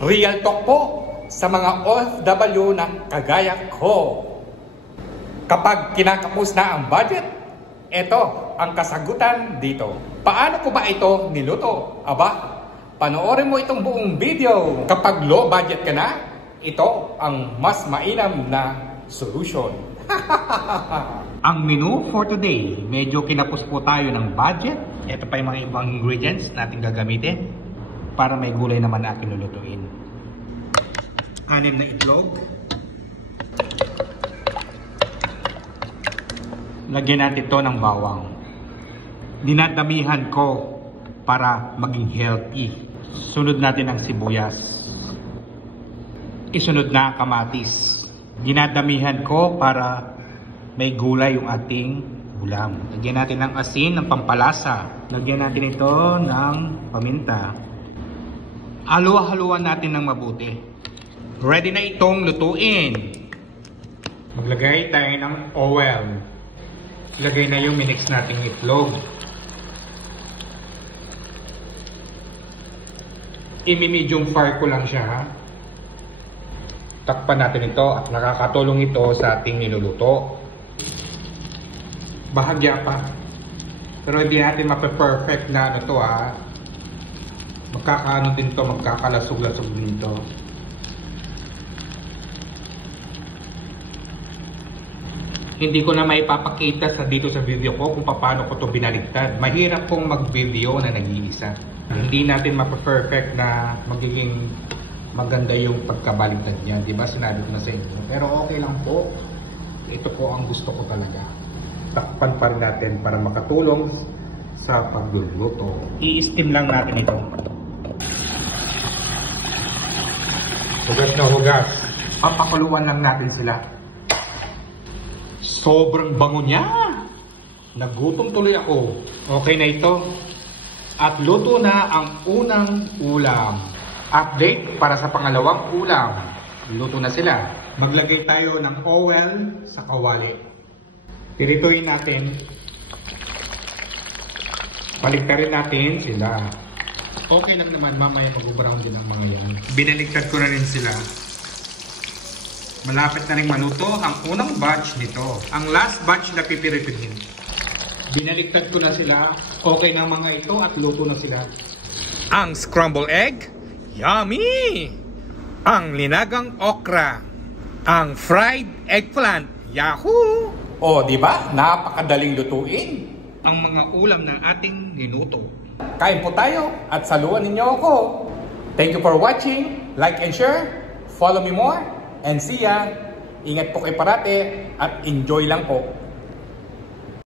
Real talk po sa mga OFW na kagaya ko. Kapag kinakapos na ang budget, ito ang kasagutan dito. Paano ko ba ito niluto? Aba, panoorin mo itong buong video. Kapag low budget ka na, ito ang mas mainam na solution. Ang menu for today, medyo kinapos po tayo ng budget. Ito pa yung mga ibang ingredients natin gagamitin para may gulay naman na akin lulutuin. 6 na itlog. Lagyan natin ito ng bawang. Dinadamihan ko para maging healthy. Sunod natin ang sibuyas. Isunod na kamatis. Dinadamihan ko para may gulay yung ating ulam. Lagyan natin ng asin, ng pampalasa. Lagyan natin ito ng paminta. Haluan natin ng mabuti. Ready na itong lutuin. Maglagay tayo ng oil. Lagay na yung minix nating itlog. I-medium fire ko lang siya, ha? Takpan natin ito at nakakatulong ito sa ating niluluto. Bahagya pa. Pero hindi natin mape-perfect na ano to, ha? Magkakaano din to, magkakalasog-lasog din to. Hindi ko na maipapakita dito sa video ko kung paano ko to binaligtad. Mahirap pong mag-video na nag-iisa. Hindi natin mape-perfect na magiging maganda yung pagkabaligtad niya. Diba? Sinabi ko na sa inyo. Pero okay lang po. Ito po ang gusto ko talaga. Takpan pa rin natin para makatulong sa pagluluto. I-steam lang natin ito. Hugas na hugas. Papakuluan lang natin sila. Sobrang bango niya. Nagutom tuloy ako. Okay na ito. At luto na ang unang ulam. Update para sa pangalawang ulam. Luto na sila. Maglagay tayo ng oil sa kawali. Pirituin natin. Baliktarin natin sila. Okay lang naman, mamaya mag-brown din ang mga yan. Binaliktad ko na rin sila. Malapit na rin maluto ang unang batch nito. Ang last batch na pipirituhin. Binaliktad ko na sila. Okay na mga ito at luto na sila. Ang scrambled egg, yummy! Ang linagang okra. Ang fried eggplant, yahoo! O, di ba? Napakadaling lutuin. Ang mga ulam na ating niluto. Kain po tayo at saluhan ninyo ako. Thank you for watching. Like and share. Follow me more. And see ya! Ingat po kayo parate at enjoy lang po.